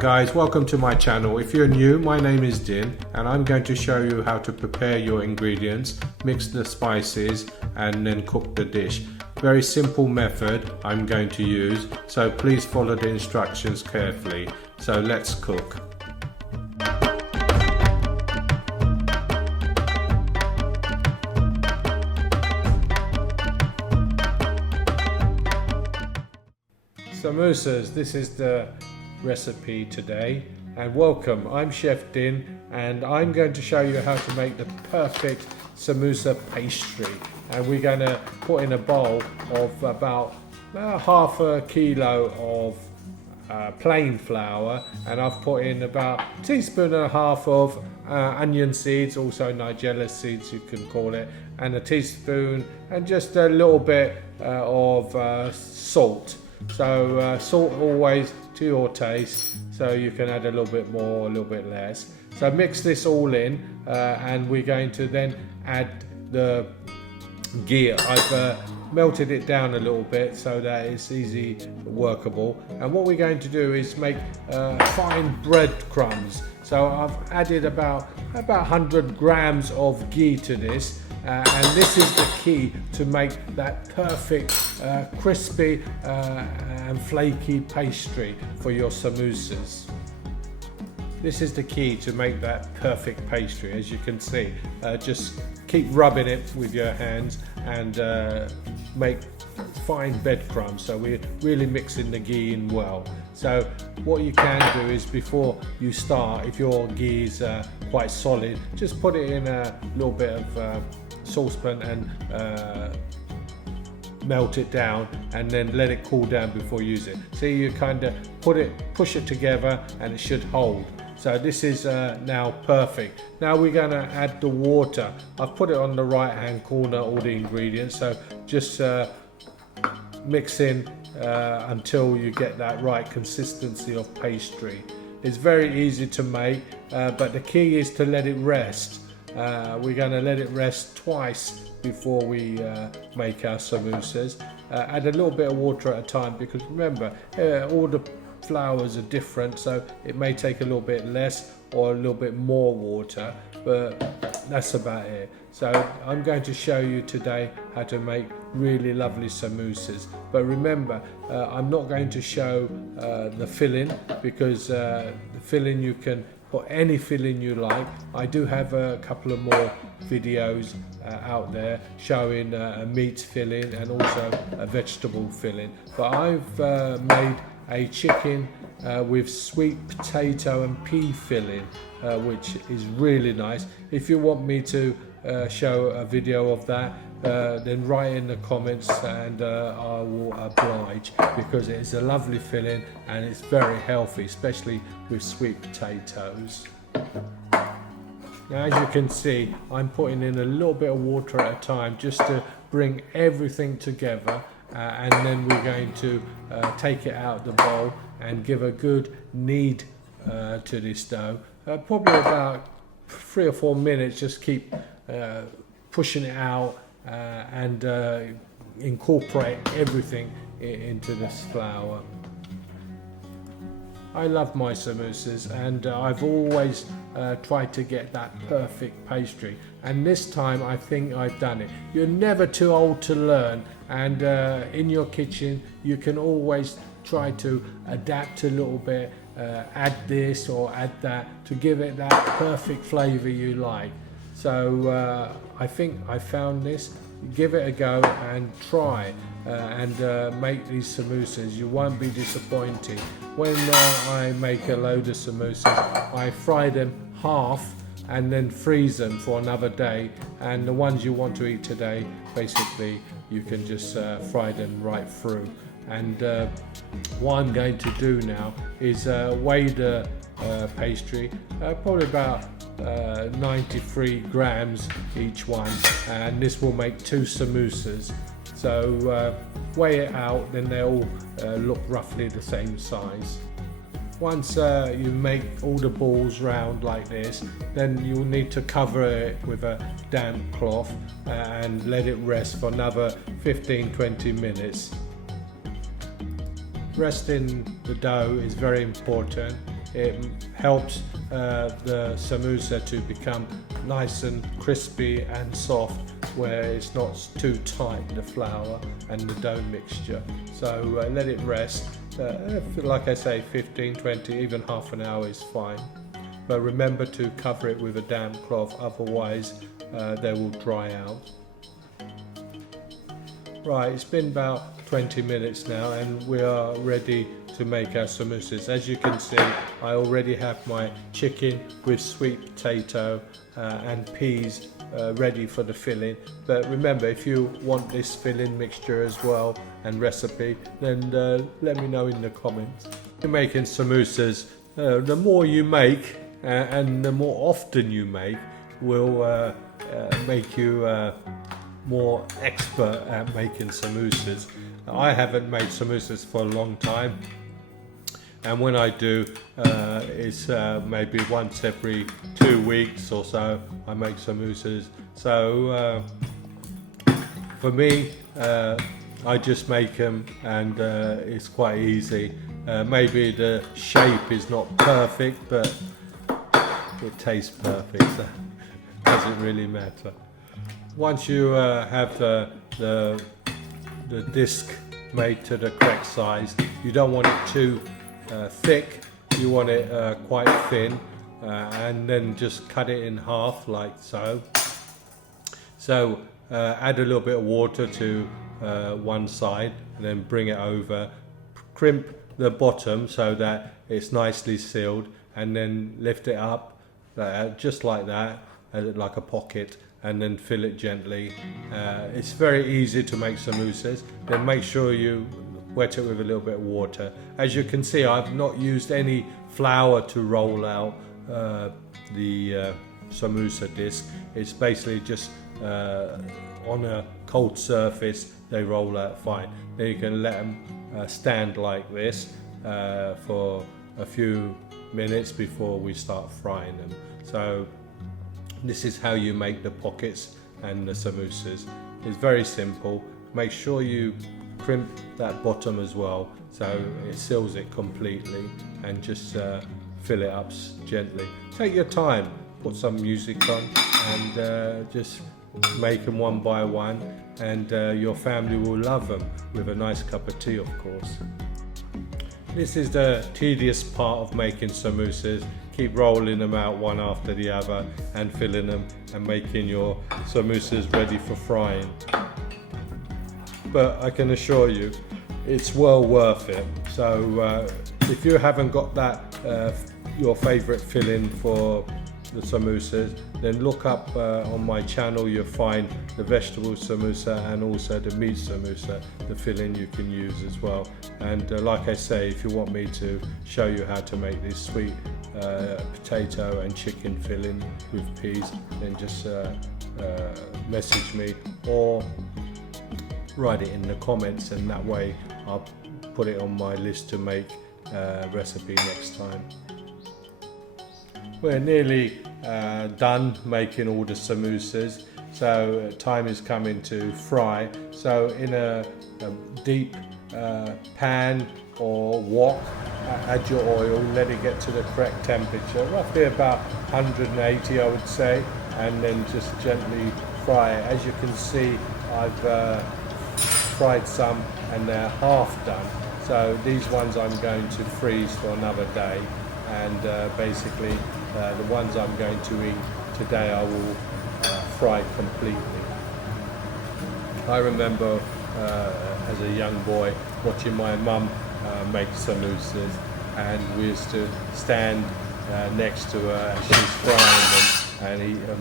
Guys, welcome to my channel. If you're new, my name is Din and I'm going to show you how to prepare your ingredients, mix the spices and then cook the dish. Very simple method I'm going to use, so please follow the instructions carefully. So let's cook. Samosas, this is the recipe today, and welcome. I'm Chef Din and I'm going to show you how to make the perfect samosa pastry, and we're going to put in a bowl of about half a kilo of plain flour, and I've put in about a teaspoon and a half of onion seeds, also nigella seeds you can call it, and a teaspoon and just a little bit of salt. So salt always to your taste, so you can add a little bit more or a little bit less. So mix this all in and we're going to then add the ghee. I've melted it down a little bit so that it's easy workable, and what we're going to do is make fine breadcrumbs. So I've added about 100 grams of ghee to this. And this is the key to make that perfect crispy and flaky pastry for your samosas. This is the key to make that perfect pastry. As you can see, just keep rubbing it with your hands and make fine breadcrumbs. So we're really mixing the ghee in well. So what you can do is, before you start, if your ghee is quite solid, just put it in a little bit of saucepan and melt it down, and then let it cool down before you use it. See, you kind of push it together and it should hold. So this is now perfect. Now we're going to add the water. I've put it on the right hand corner, all the ingredients, so just mix in until you get that right consistency of pastry. It's very easy to make, but the key is to let it rest. We're going to let it rest twice before we make our samosas. Add a little bit of water at a time, because remember, all the flours are different, so it may take a little bit less or a little bit more water, but that's about it. So I'm going to show you today how to make really lovely samosas, but remember, I'm not going to show the filling, because the filling, you can put any filling you like. I do have a couple of more videos out there showing a meat filling and also a vegetable filling, but I've made a chicken with sweet potato and pea filling, which is really nice. If you want me to show a video of that, then write in the comments and I will oblige, because it's a lovely filling and it's very healthy, especially with sweet potatoes. Now, as you can see, I'm putting in a little bit of water at a time just to bring everything together, and then we're going to take it out of the bowl and give a good knead to this dough. Probably about 3 or 4 minutes. Just keep pushing it out and incorporate everything into this flour. I love my samosas, and I've always tried to get that perfect pastry, and this time I think I've done it. You're never too old to learn, and in your kitchen you can always try to adapt a little bit, add this or add that to give it that perfect flavor you like. So I think I found this. Give it a go and try and make these samosas. You won't be disappointed. When I make a load of samosas, I fry them half and then freeze them for another day, and the ones you want to eat today, basically you can just fry them right through. And what I'm going to do now is weigh the pastry, probably about 93 grams each one, and this will make 2 samosas. So weigh it out, then they all look roughly the same size. Once you make all the balls round like this, then you'll need to cover it with a damp cloth and let it rest for another 15-20 minutes. Resting the dough is very important. it helps the samosa to become nice and crispy and soft, where it's not too tight, the flour and the dough mixture. So let it rest. Like I say, 15, 20, even half an hour is fine. But remember to cover it with a damp cloth, otherwise they will dry out. Right, it's been about 20 minutes now and we are ready to make our samosas. As you can see, I already have my chicken with sweet potato and peas ready for the filling. But remember, if you want this filling mixture as well and recipe, then let me know in the comments. If you're making samosas, the more you make and the more often you make will make you more expert at making samosas. I haven't made samosas for a long time, and when I do, it's maybe once every 2 weeks or so I make samosas. So for me, I just make them and it's quite easy. Maybe the shape is not perfect, but it tastes perfect, so it doesn't really matter. Once you have the disc made to the correct size, you don't want it too thick, you want it quite thin, and then just cut it in half like so. So add a little bit of water to one side and then bring it over, crimp the bottom so that it's nicely sealed, and then lift it up just like that, like a pocket, and then fill it gently. It's very easy to make samosas. Then make sure you wet it with a little bit of water. As you can see, I've not used any flour to roll out the samosa disc. It's basically just on a cold surface, they roll out fine. Then you can let them stand like this for a few minutes before we start frying them. So this is how you make the pockets and the samosas. It's very simple. Make sure you crimp that bottom as well so it seals it completely, and just fill it up gently. Take your time, put some music on, and just make them one by one, and your family will love them, with a nice cup of tea, of course. This is the tedious part of making samosas. Keep rolling them out one after the other and filling them and making your samosas ready for frying. But I can assure you, it's well worth it. So if you haven't got that, your favorite filling for the samosas, then look up on my channel. You'll find the vegetable samosa and also the meat samosa, the filling you can use as well. And like I say, if you want me to show you how to make this sweet potato and chicken filling with peas, then just message me or write it in the comments, and that way I'll put it on my list to make recipe next time. We're nearly done making all the samosas, so time is coming to fry. So in a deep pan or wok, add your oil, let it get to the correct temperature, roughly about 180 I would say, and then just gently fry it. As you can see, I've fried some and they're half done, so these ones I'm going to freeze for another day, and basically the ones I'm going to eat today I will fry completely. I remember as a young boy watching my mum make samosas, and we used to stand next to her as she's frying them and eat them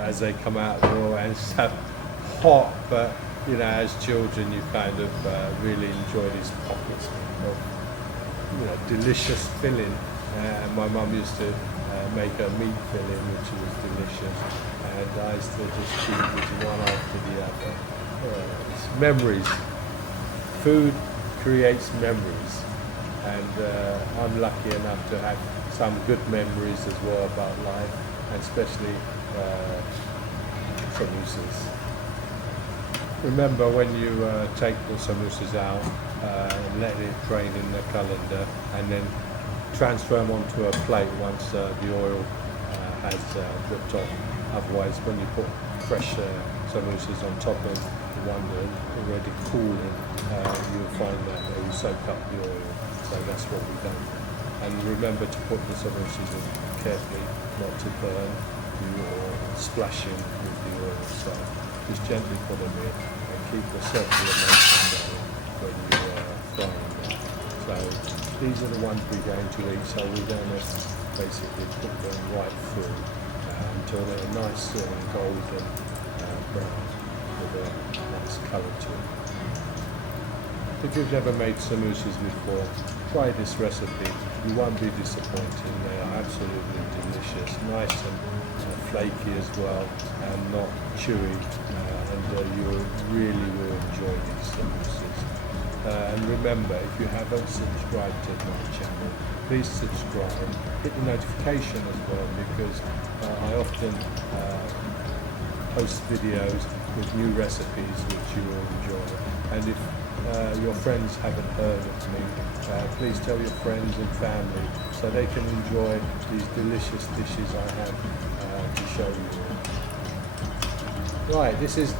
as they come out the oil, and it's so hot, but you know, as children you kind of really enjoy these pockets of delicious filling. My mum used to make a meat filling which was delicious, and I used to just keep it one after the other. It's memories. Food creates memories, and I'm lucky enough to have some good memories as well about life, and especially samosas. Remember, when you take the samosas out, let it drain in the colander, and then transfer them onto a plate once the oil has dripped off. Otherwise, when you put fresh samosas on top of the one that are already cooling, you'll find that they will soak up the oil. So that's what we've done. And remember to put the samosas in carefully, not to burn or splashing with the oil. So just gently put them in and keep the circular motion going when you are frying them. So these are the ones we're going to eat. So we're going to basically put them right through until they're nice golden brown with a nice colour to them. If you've never made samosas before, try this recipe. You won't be disappointed. They are absolutely delicious, nice and flaky as well, and not chewy, and you really will enjoy these samosas. And remember, if you haven't subscribed to my channel, please subscribe. Hit the notification as well, because I often post videos with new recipes which you will enjoy. And if your friends haven't heard of me, please tell your friends and family so they can enjoy these delicious dishes I have to show you. Right, this is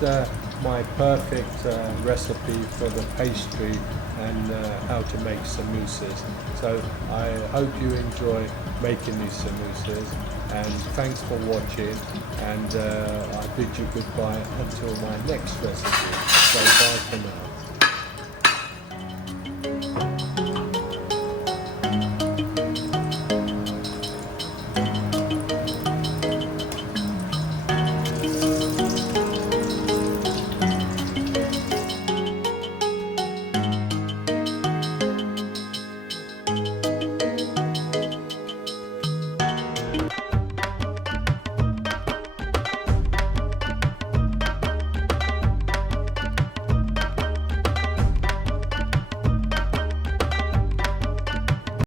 my perfect recipe for the pastry and how to make samosas. So I hope you enjoy making these samosas, and thanks for watching, and I bid you goodbye until my next recipe. So bye for now.